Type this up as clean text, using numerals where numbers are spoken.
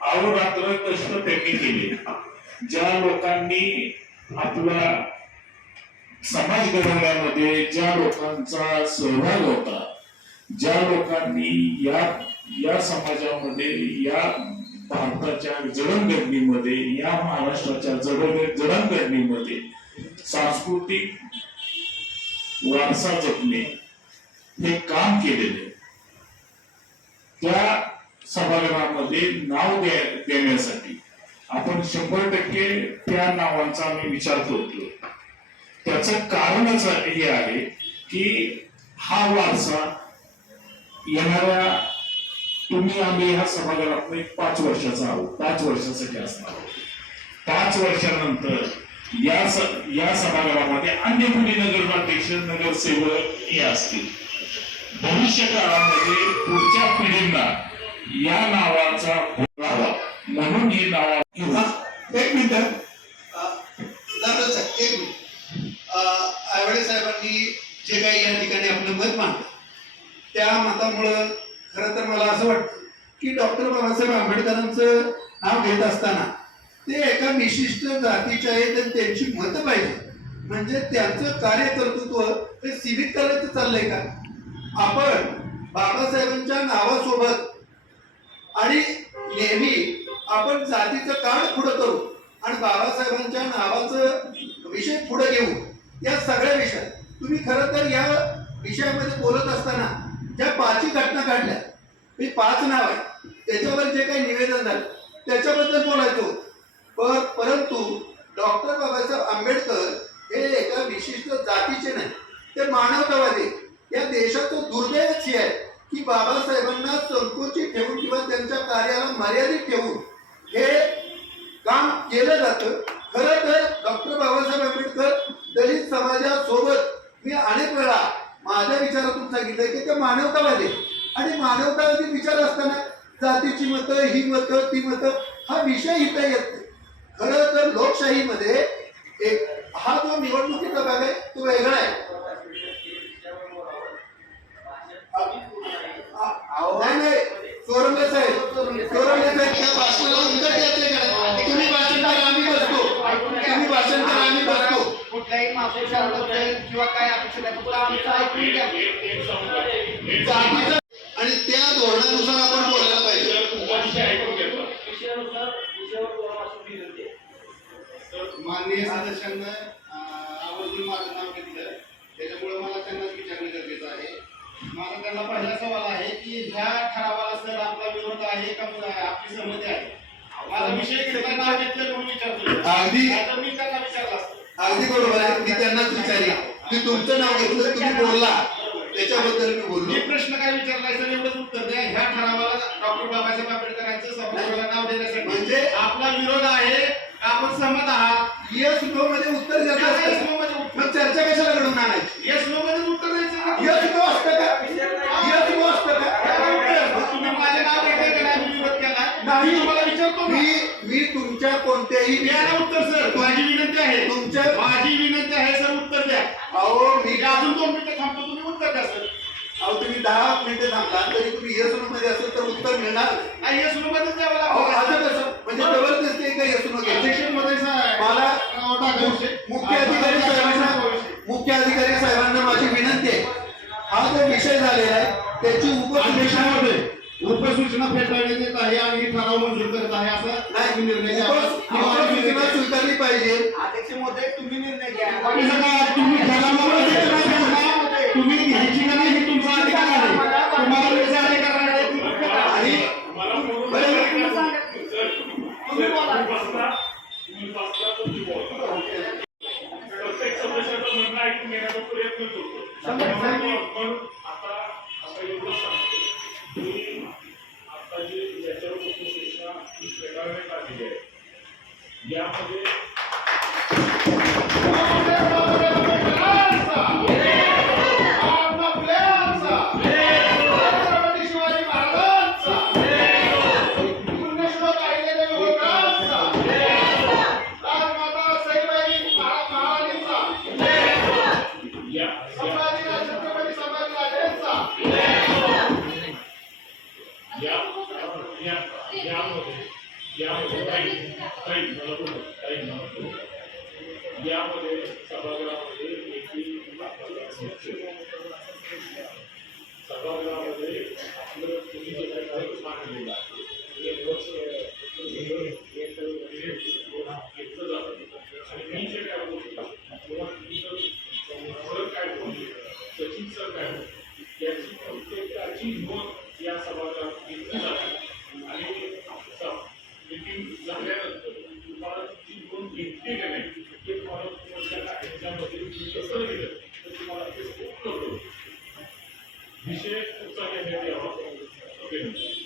अहोरात्र कष्ट त्यांनी केले. ज्या लोकांनी आपला समाज घडवण्यामध्ये ज्या लोकांचा सहभाग होता, ज्या लोकांनी या समाजामध्ये, या भारताच्या जडणघडणीमध्ये, या महाराष्ट्राच्या जडणघडणीमध्ये सांस्कृतिक वारसा जपणे हे काम केलेले, त्या सभागृहामध्ये नाव देण्यासाठी आपण 100% त्या नावांचा आम्ही विचार करतो. त्याचं कारणच हे आहे की हा वारसा येणाऱ्या तुम्ही आम्ही ह्या सभागृहात 5 वर्षाचा आहोत, 5 वर्षासाठी असणार आहोत. 5 वर्षानंतर या सभागृहामध्ये अन्य कोणी नगराध्यक्ष नगरसेवक हे असतील. भविष्य काळामध्ये पुढच्या पिढींना या नावाचा राहावा म्हणून ही नाव. एक मिनिट आयवडे साहेबांनी जे काही या ठिकाणी आपलं मत मांडलं त्या मतामुळं खरं तर मला असं वाटतं की डॉक्टर बाबासाहेब आंबेडकरांचं नाव घेत असताना ते एका विशिष्ट जातीचे आहेत आणि त्यांची मतं पाहिजे. म्हणजे त्यांचं कार्यकर्तृत्व हे सीमित करायचं चाललंय का? आपण बाबासाहेबांच्या नावासोबत आणि नेहमी आपण जातीचं कार्ड पुढे करू आणि बाबासाहेबांच्या नावाचं विषय पुढे घेऊ. या सगळ्या विषयात तुम्ही खरं तर या विषयामध्ये बोलत असताना ज्या 5 घटना काढल्या, हे 5 नाव आहे, त्याच्यावर जे काही निवेदन झालं त्याच्याबद्दल बोलायचो. परंतु डॉक्टर बाबासाहेब आंबेडकर हे एका विशिष्ट जातीचे नाही, ते मानवतावादी. या देशाचं दुर्दैवच हे आहे की बाबासाहेबांना संकोचित ठेवून किंवा त्यांच्या कार्याला मर्यादित ठेवून हे काम केलं जातं. खरं तर डॉक्टर बाबासाहेब आंबेडकर दलित समाजासोबत मी अनेक वेळा माझ्या विचारातून सांगितलंय की ते मानवतावादी, आणि मानवतावादी विचार असताना जातीची मतं, ही मतं, ती मतं हा विषय इथं येत नाही. खरं तर लोकशाहीमध्ये हा जो निवडणुकीचा भाग आहे तो वेगळा आहे. नाही चोरंगे साहेब त्या भाषणाला उत्तर द्यायचे का? तुम्ही भाषण करा आम्ही बसतो, तुम्ही भाषण करा आम्ही बसतो. कुठल्याही माफीबद्दल किंवा काय अपेक्षा फक्त आमचं ऐकून घ्या आणि त्या धोरणानुसार आपण बोलायला पाहिजे. माननीय सदस्यांना आवर्जून माझं नाव घेतलं, त्याच्यामुळे मला त्यांनाच विचारणं गरजेचं आहे. माझा त्यांना पहिला सवाल आहे की ह्या ठरावाला सर आपला विरोध आहे का आपली सहमती आहे? माझा विषय घेतला नाव घेतलं म्हणून विचारतो. मी त्यांना विचारला असतो. अगदी बरोबर आहे, मी त्यांनाच विचारले की तुमचं नाव घेतलं, तुम्ही बोलला त्याच्याबद्दल मी बोललो. मी प्रश्न काय विचारलाय सर एवढंच उत्तर द्या. ह्या ठरावाला डॉक्टर बाबासाहेब आंबेडकरांचं सभागृहाला नाव देण्यासाठी म्हणजे आपला विरोध आहे, आपण सहमत आहात? येस नो मध्ये उत्तर द्यायचं. येस नो मध्ये मग चर्चा कशाला घडवून आणायची? येस नो मध्ये उत्तर द्यायचं. येस नो असतं का? येस नो असतं का? तुम्ही माझे नाव घेतलं का नाही? विरोध केला नाही. तुम्हाला विचारतो मी तुमच्या कोणत्याही उत्तर सर माझी विनंती आहे, तुमच्या माझी विनंती आहे सर उत्तर द्या. अहो मी अजून 2 मिनिटं थांबतो, तुम्ही उत्तर द्या सर. अहो तुम्ही 10 मिनिटं थांबला तरी तुम्ही येस नो मध्ये असेल तर उत्तर मिळणार नाही. येस नो मध्येच द्यावं लागतं. असं कसं म्हणजे जबरदस्ती आहे का येस नो घ्यायचं? मला मुख्य अधिकारी साहेबांना माझी विनंती आहे, हा जो विषय झालेला आहे त्याची उपसूचना फेटाळण्यात येत आहे आणि ठराव मंजूर करत आहे असं नाही निर्णय स्वीकारली पाहिजे. अध्यक्ष महोदय तुम्ही निर्णय घ्या. तुम्ही घ्यायची का नाही हे तुमचा अधिकार आहे. तुम्हाला अधिकार आणि समजून घेण्याचा प्रयत्न करतो. समज- पण आता असं एवढं सांगतो की आता जे याच्यावर उपसूचना फेटाळण्यात आलेली आहे यामध्ये छत्रपती शिवाजी महाराजांचा पुण्यश्लोक अहिल्यादेवी होळकरांचा राजमाता सईबाई महाराणीचा या संभाजीराजे छत्रपती संभाजीराजेंचा यामध्ये यामध्ये सभागृहामध्ये सभागृहामध्ये आपलं तुम्ही जे काही खरंच मांडलेलं आहे ते घेतलं जातं आणि मी जे काय बोलतो किंवा तुम्ही सर काय बोलले सचिन सर काय बोलले याची प्रत्येकाची नोंद या सभागृहात घेतली जाते आणि मीटिंग झाल्यानंतर तुम्हाला ती नोंद घेतली की नाही ते तुम्हाला तुमच्या ह्याच्यामध्ये तुम्ही कसं दिलं तर तुम्हाला ते स्कोप करतो विषय पुढचा घेण्यात यावा ओके